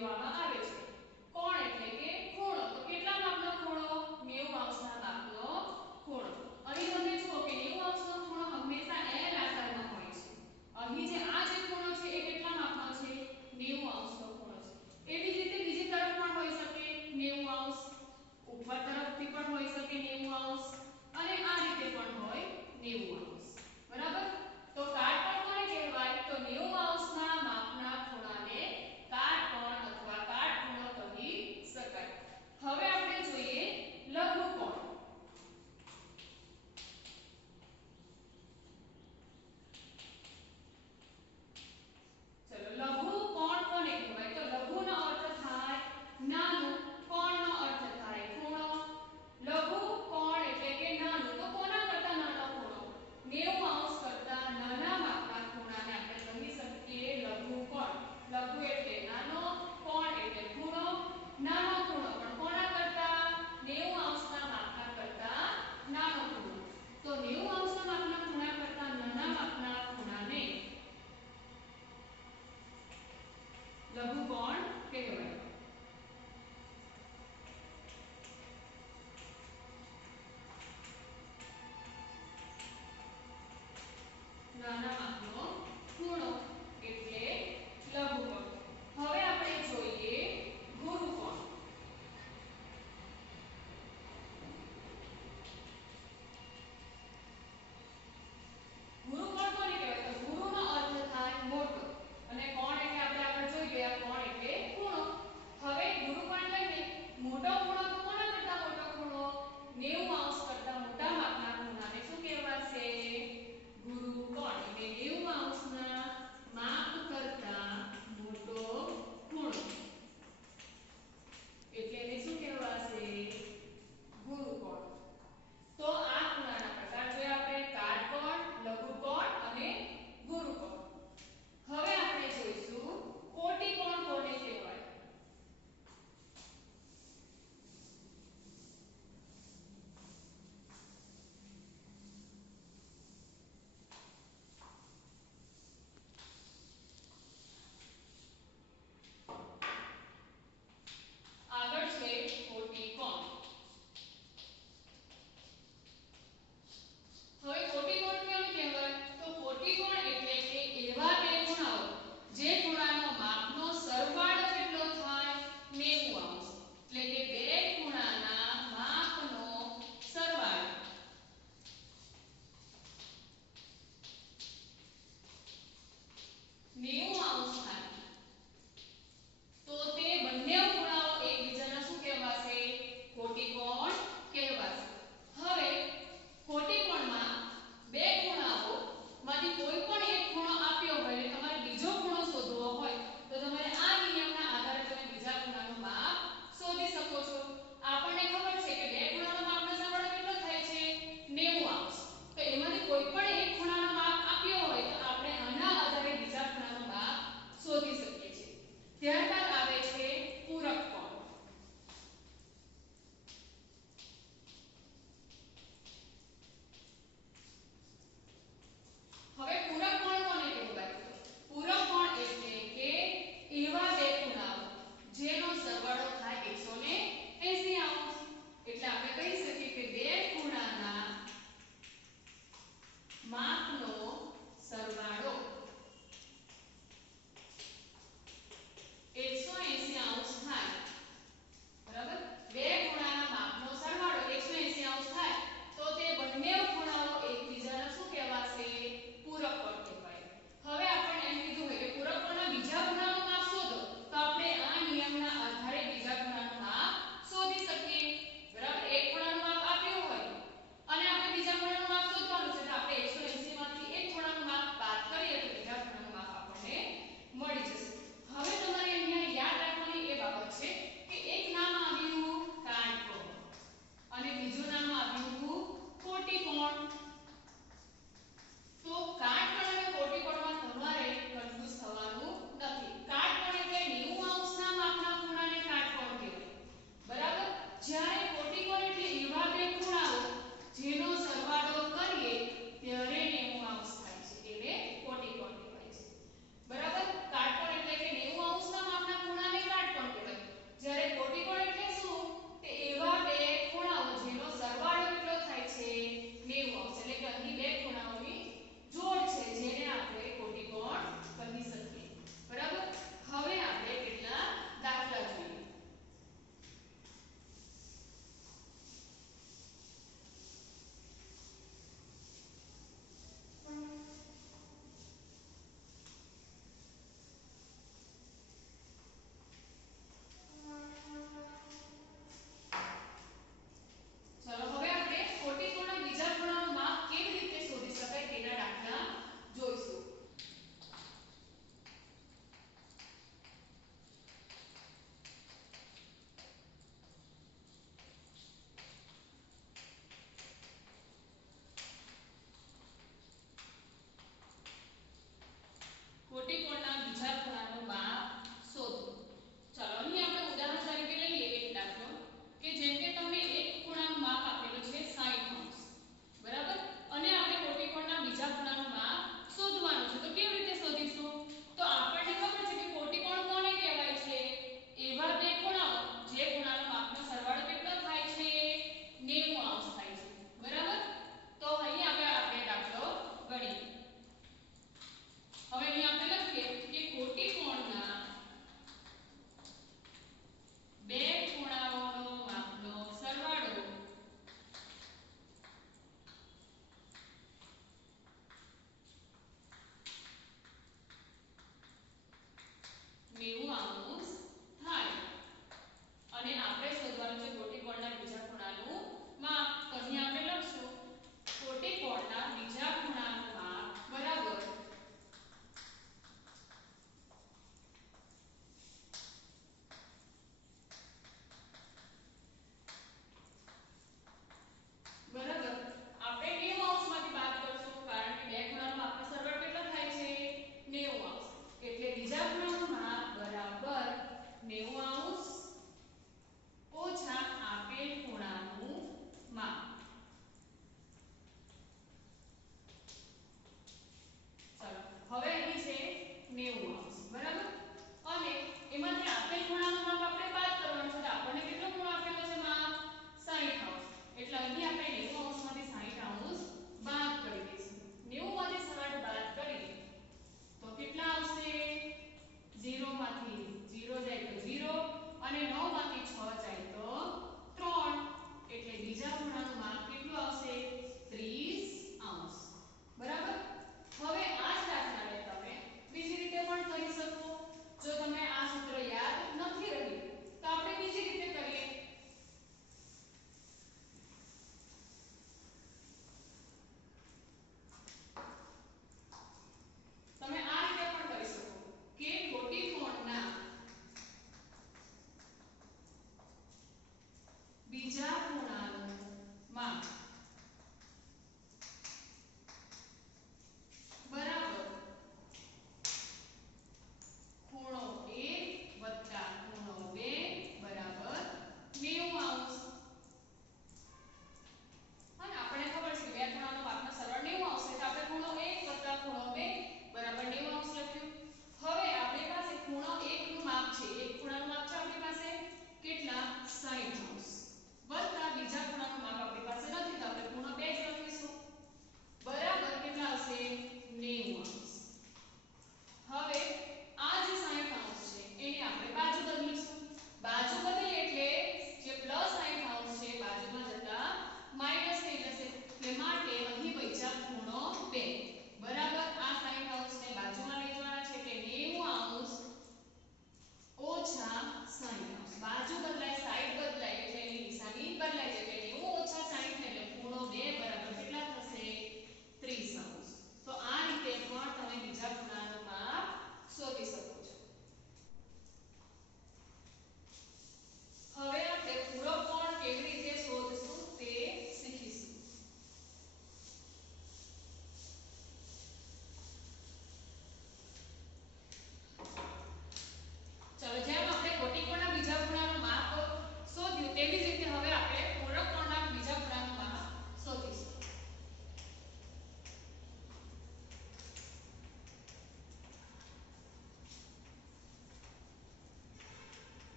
લેવામાં આવે છે. કોણ એટલે કે ખૂણો. તો કેટલા માપનો ખૂણો? 90 અંશના માપનો ખૂણો. અહીં તમે જુઓ કે 90 અંશનો ખૂણો હંમેશા L આકારમાં હોય છે. અહીં જે આ જે ખૂણો છે એ કેટલા માપનો છે? 90 અંશનો ખૂણો છે. એવી જ રીતે બીજી તરફ પણ હોઈ શકે 90 અંશ, ઉપર તરફથી પણ હોઈ શકે 90 અંશ અને આ રીતે પણ હોય 90 અંશ. બરાબર? તો કાટકોણ કોને કહેવાય? તો 90 અંશના માપના ખૂણાને કાટકોણ અથવા કાટખૂણો કહી શકાય. હવે આપણે જોઈએ લઘુકોણ. ચલો લઘુ કોણ કોને કહેવાય? તો લઘુનો અર્થ થાય નાનું, કોણનો અર્થ થાય ખૂણો. લઘુ કોણ એટલે કે નાનું. તો કોના કરતા નાનો ખૂણો? 90 અંશ કરતા નાના માપના ખૂણાને આપણે કહી શકીએ લઘુ કોણ. લઘુ એટલે નાનો, કોણ એટલે ખૂણો. નાનો ખૂણો પણ કોના કરતા? 90 અંશના માપના કરતા નાનો ખૂણો. તો 90 અંશના માપના ખૂણા કરતા નાના માપના ખૂણાને લઘુકોણ કહેવાય. નાના માપનો ખૂણો એટલે લઘુકોણ. હવે આપણે જોઈએ ગુરુકોણ. ગુરુકોણ કોને કહેવાય? તો ગુરુનો અર્થ થાય મોટો અને કોણ એટલે આપણે આગળ જોઈ ગયા કોણ એટલે ખૂણો. હવે ગુરુકોણ એટલે મોટો ખૂણો. તો કોના કરતા મોટો ખૂણો? 90 અંશ કરતા મોટા માપના ખૂણાને શું કહેવાશે? ગુરુકોણ. એટલે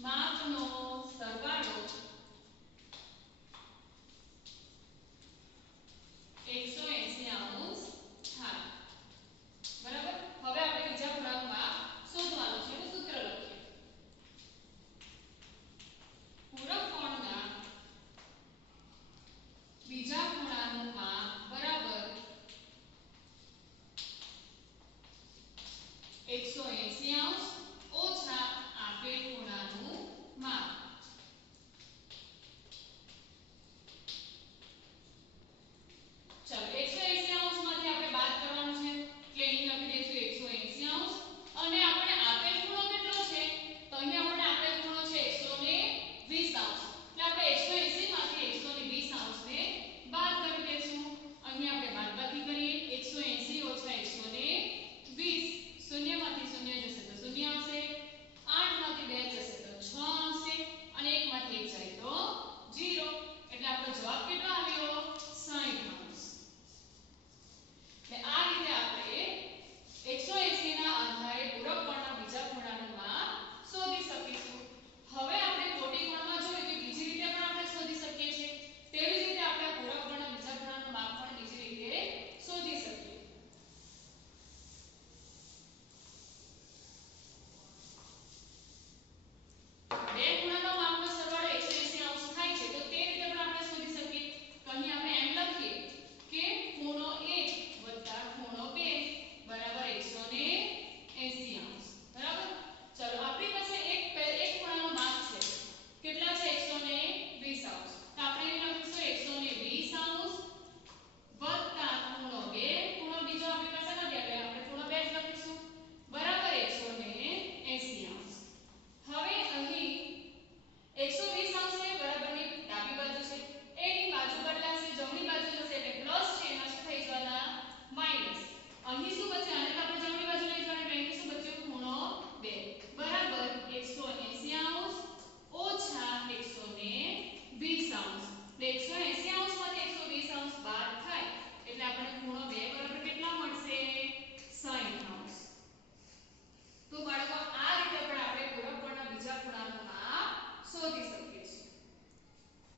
માપનો સરવાળો